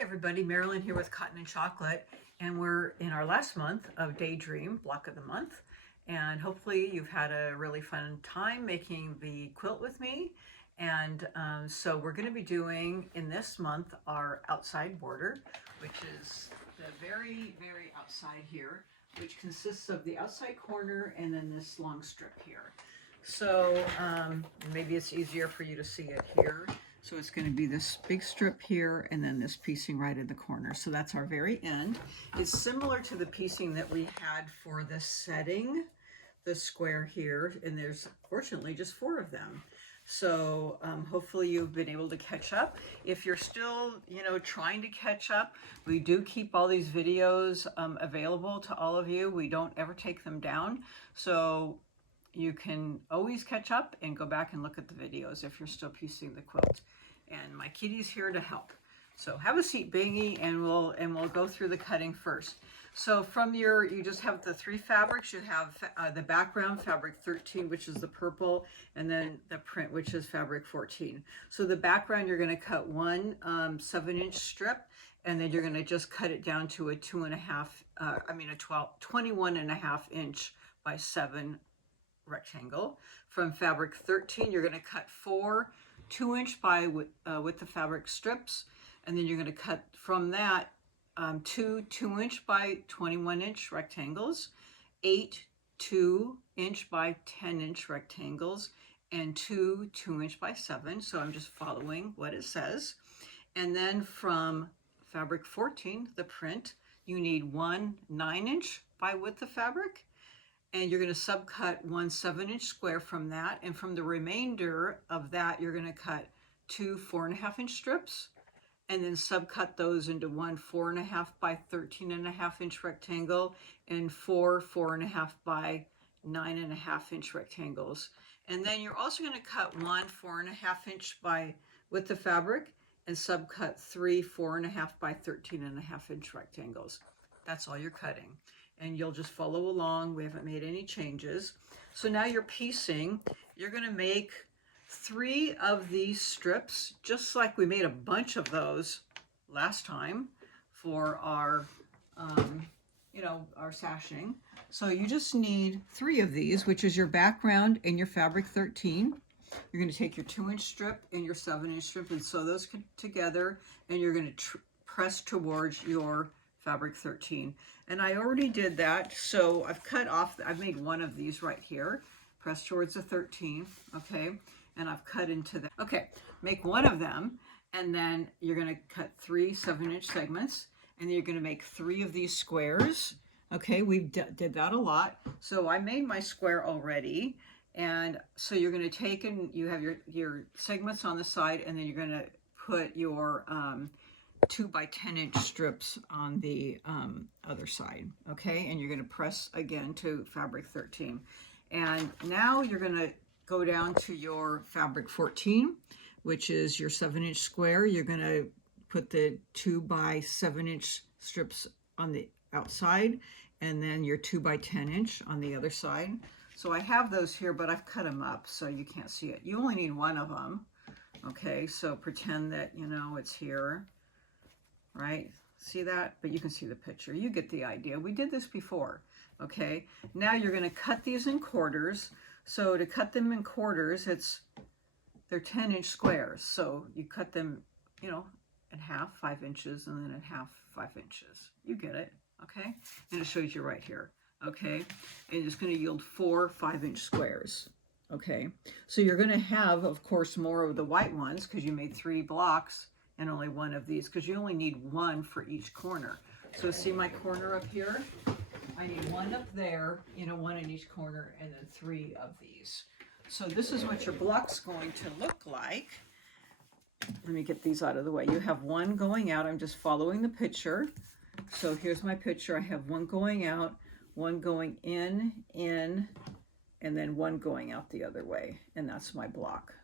everybody, Marilyn here with Cotton and Chocolate, and we're in our last month of Daydream, block of the month, and hopefully you've had a really fun time making the quilt with me. And so we're going to be doing in this month our outside border, which is the very outside here, which consists of the outside corner and then this long strip here. So maybe it's easier for you to see it here. So it's going to be this big strip here and then this piecing right in the corner. So that's our very end. It's similar to the piecing that we had for the setting, the square here, and there's fortunately just 4 of them. So hopefully you've been able to catch up. If you're still, trying to catch up, we do keep all these videos available to all of you. We don't ever take them down. So you can always catch up and go back and look at the videos if you're still piecing the quilt. And my kitty's here to help. So have a seat, Bingy, and we'll go through the cutting first. So from you just have the 3 fabrics. You have the background, fabric 13, which is the purple, and then the print, which is fabric 14. So the background, you're going to cut one 7-inch strip, and then you're going to just cut it down to a 21.5 inch by 7 rectangle. From fabric 13, you're going to cut 4 2-inch by with the fabric strips, and then you're going to cut from that 2 2-inch by 21-inch rectangles, 8 2-inch by 10-inch rectangles, and 2 2-inch by 7. So I'm just following what it says. And then from fabric 14, the print, you need 1 9-inch by width of fabric, and you're going to subcut 1 7-inch square from that. And from the remainder of that, you're going to cut 2 4.5-inch strips, and then subcut those into 1 4.5 by 13.5-inch rectangle and 4 4.5 by 9.5-inch rectangles. And then you're also going to cut 1 4.5-inch by width of fabric and subcut 3 4.5 by 13.5-inch rectangles. That's all you're cutting. And you'll just follow along. We haven't made any changes. So now you're piecing. You're going to make 3 of these strips, just like we made a bunch of those last time for our, our sashing. So you just need 3 of these, which is your background and your fabric 13. You're going to take your 2-inch strip and your 7-inch strip and sew those together, and you're going to press towards your fabric 13. And I already did that, so I've cut off, I've made 1 of these right here, press towards the 13, okay, and I've cut into that. Okay, make 1 of them, and then you're going to cut 3 7-inch segments, and then you're going to make 3 of these squares. Okay, we did that a lot. So I made my square already, and so you're going to take, and you have your segments on the side, and then you're going to put your 2 by 10-inch strips on the other side, okay? And you're going to press again to fabric 13. And now you're going to go down to your fabric 14, which is your 7-inch square. You're going to put the 2 by 7-inch strips on the outside, and then your 2 by 10-inch on the other side. So I have those here, but I've cut them up so you can't see it. You only need 1 of them, okay? So pretend that, it's here. Right? See that? But you can see the picture. You get the idea. We did this before. Okay? Now you're going to cut these in quarters. So to cut them in quarters, they're 10-inch squares. So you cut them, in half, 5 inches, and then in half, 5 inches. You get it. Okay? And it shows you right here. Okay? And it's going to yield 4 5-inch squares. Okay? So you're going to have, of course, more of the white ones because you made 3 blocks and only 1 of these, because you only need 1 for each corner. So see my corner up here? I need 1 up there, 1 in each corner, and then 3 of these. So this is what your block's going to look like. Let me get these out of the way. You have 1 going out. I'm just following the picture. So here's my picture. I have 1 going out, 1 going in, and then 1 going out the other way. And that's my block.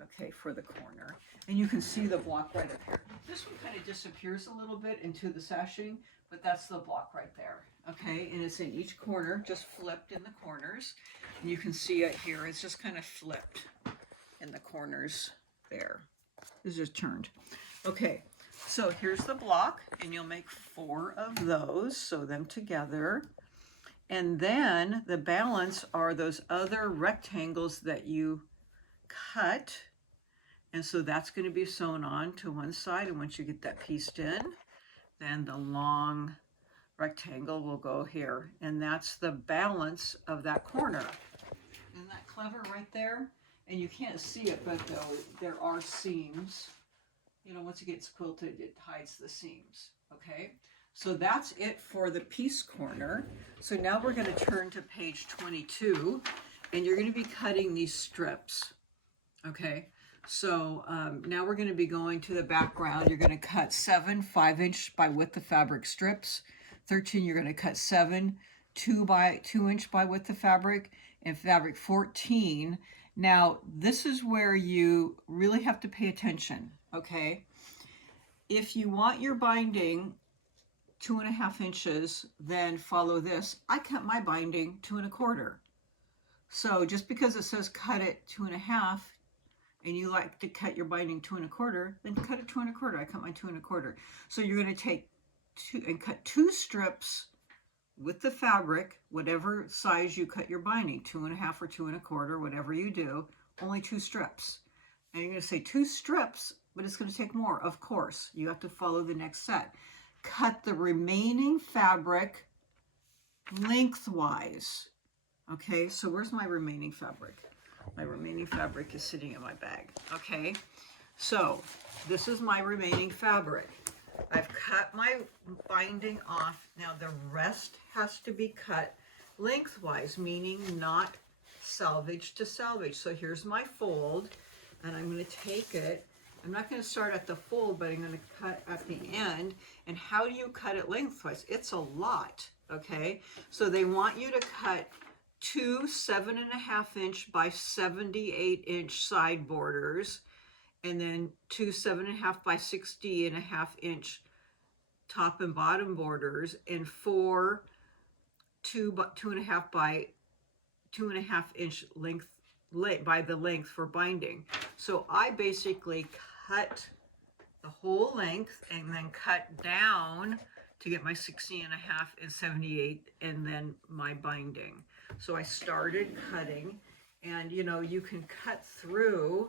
Okay, for the corner. And you can see the block right up here. This one kind of disappears a little bit into the sashing, but that's the block right there. Okay, and it's in each corner, just flipped in the corners. And you can see it here. It's just kind of flipped in the corners there. It's just turned. Okay, So here's the block, and you'll make 4 of those, sew them together. And then the balance are those other rectangles that you cut. And so that's going to be sewn on to one side. And once you get that pieced in, then the long rectangle will go here. And that's the balance of that corner. Isn't that clever right there? And you can't see it, but there are seams. You know, once it gets quilted, it hides the seams, okay? So that's it for the piece corner. So now we're going to turn to page 22, and you're going to be cutting these strips, okay? So now we're going to be going to the background. You're going to cut 7 5-inch by width of fabric strips. 13, you're going to cut 7 2-inch by width of fabric, and fabric 14. Now, this is where you really have to pay attention, okay? If you want your binding 2.5 inches, then follow this. I cut my binding 2 1/4. So just because it says cut it 2 1/2, and you like to cut your binding 2 1/4, then cut it 2 1/4. I cut my 2 1/4. So you're going to take cut 2 strips with the fabric, whatever size you cut your binding, 2 1/2 or 2 1/4, whatever you do, only 2 strips. And you're going to say 2 strips, but it's going to take more, of course. You have to follow the next set. Cut the remaining fabric lengthwise. Okay, so where's my remaining fabric? My remaining fabric is sitting in my bag. Okay, so this is my remaining fabric. I've cut my binding off. Now the rest has to be cut lengthwise, meaning not salvage to salvage. So here's my fold, and I'm going to take it. I'm not going to start at the fold, but I'm going to cut at the end. And how do you cut it lengthwise? It's a lot, okay? So they want you to cut 2 7.5-inch by 78-inch side borders, and then 2 7.5 by 60.5-inch top and bottom borders, and 4 2.5 by 2.5-inch length by the length for binding. So I basically cut the whole length and then cut down to get my 60.5 and 78 and then my binding. So I started cutting, and you know, you can cut through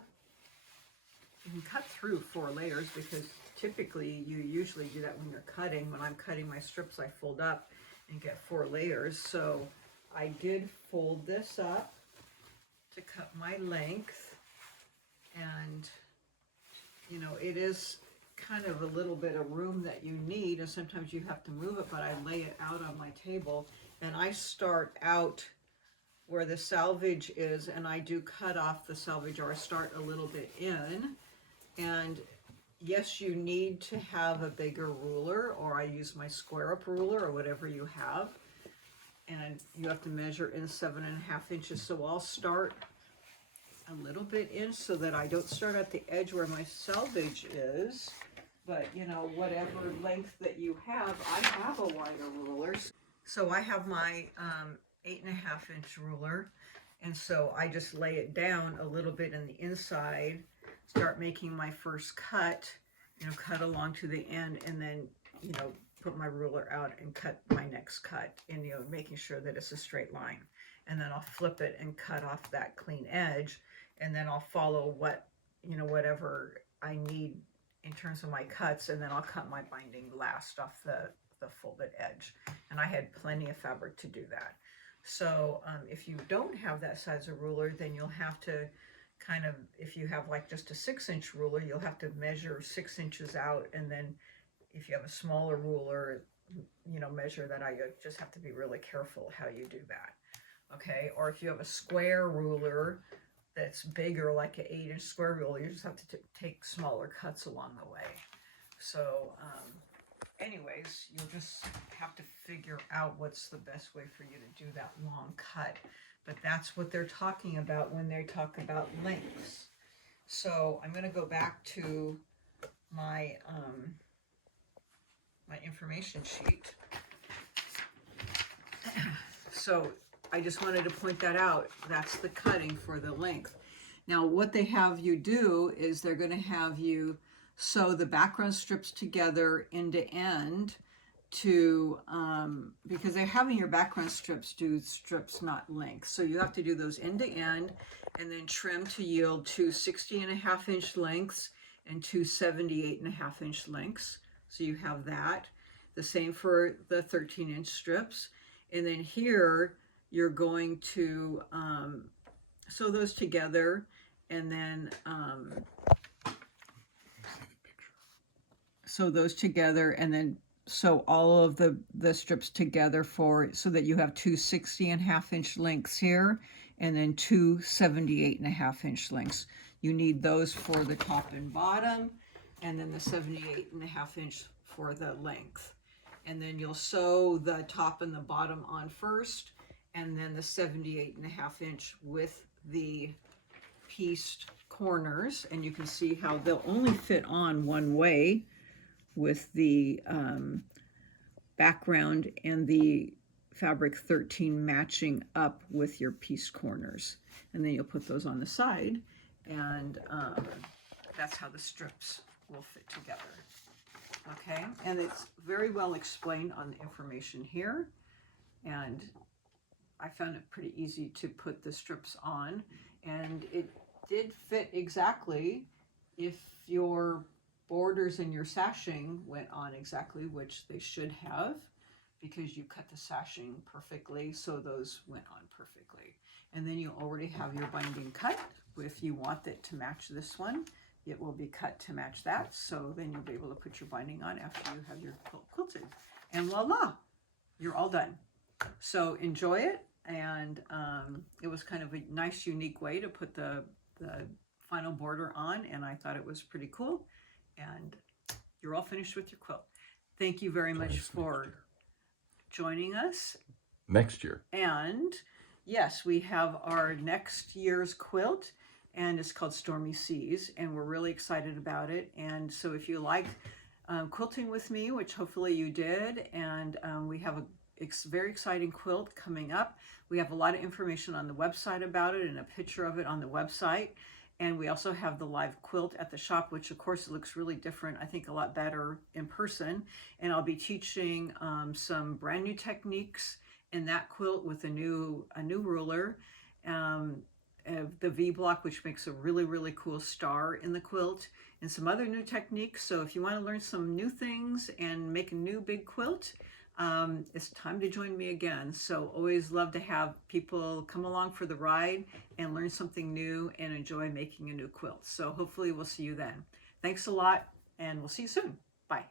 4 layers, because typically you usually do that when you're cutting. When I'm cutting my strips, I fold up and get 4 layers. So I did fold this up to cut my length, and you know, it is kind of a little bit of room that you need, and sometimes you have to move it, but I lay it out on my table, and I start out where the salvage is, and I do cut off the salvage, or I start a little bit in. And yes, you need to have a bigger ruler, or I use my square up ruler or whatever you have, and you have to measure in 7.5 inches. So I'll start a little bit in so that I don't start at the edge where my salvage is, but you know, whatever length that you have, I have a wider ruler. So I have my 8.5-inch ruler, and so I just lay it down a little bit in the inside, start making my first cut, you know, cut along to the end, and then, you know, put my ruler out and cut my next cut, and you know, making sure that it's a straight line. And then I'll flip it and cut off that clean edge, and then I'll follow what, you know, whatever I need in terms of my cuts, and then I'll cut my binding last off the folded edge. And I had plenty of fabric to do that. So if you don't have that size of ruler, then you'll have to kind of, if you have like just a 6-inch ruler, you'll have to measure 6 inches out, and then if you have a smaller ruler, you know, measure that out. You just have to be really careful how you do that, okay? Or if you have a square ruler that's bigger, like an 8-inch square ruler, you just have to take smaller cuts along the way. So anyways, you'll just have to figure out what's the best way for you to do that long cut. But that's what they're talking about when they talk about lengths. So I'm going to go back to my my information sheet. So I just wanted to point that out. That's the cutting for the length. Now what they have you do is they're going to have you sew the background strips together end to end to, because they're having your background strips do strips, not length. So you have to do those end to end and then trim to yield two 60.5-inch lengths and two 78.5-inch lengths. So you have that. The same for the 13-inch strips. And then here you're going to sew those together and then sew those together and then sew all of the strips together so that you have two 60.5-inch lengths here and then two 78.5-inch lengths. You need those for the top and bottom, and then the 78.5-inch for the length. And then you'll sew the top and the bottom on first, and then the 78.5-inch with the pieced corners. And you can see how they'll only fit on one way with the background and the fabric 13 matching up with your piece corners. And then you'll put those on the side, and that's how the strips will fit together. Okay, and it's very well explained on the information here, and I found it pretty easy to put the strips on, and it did fit exactly if your borders and your sashing went on exactly, which they should have, because you cut the sashing perfectly, so those went on perfectly. And then you already have your binding cut. If you want it to match this one, it will be cut to match that, so then you'll be able to put your binding on after you have your quilt quilted. And voila, you're all done. So enjoy it, and it was kind of a nice, unique way to put the final border on, and I thought it was pretty cool. And you're all finished with your quilt. Thank you very much for joining us. Next year. And yes, we have our next year's quilt, and it's called Stormy Seas, and we're really excited about it. And so if you like quilting with me, which hopefully you did, and we have a very exciting quilt coming up. We have a lot of information on the website about it and a picture of it on the website. And we also have the live quilt at the shop, which of course looks really different, I think a lot better in person. And I'll be teaching some brand new techniques in that quilt with a new ruler, the V block, which makes a really, really cool star in the quilt, and some other new techniques. So if you want to learn some new things and make a new big quilt, it's time to join me again. So always love to have people come along for the ride and learn something new and enjoy making a new quilt. So hopefully we'll see you then. Thanks a lot, and we'll see you soon. Bye.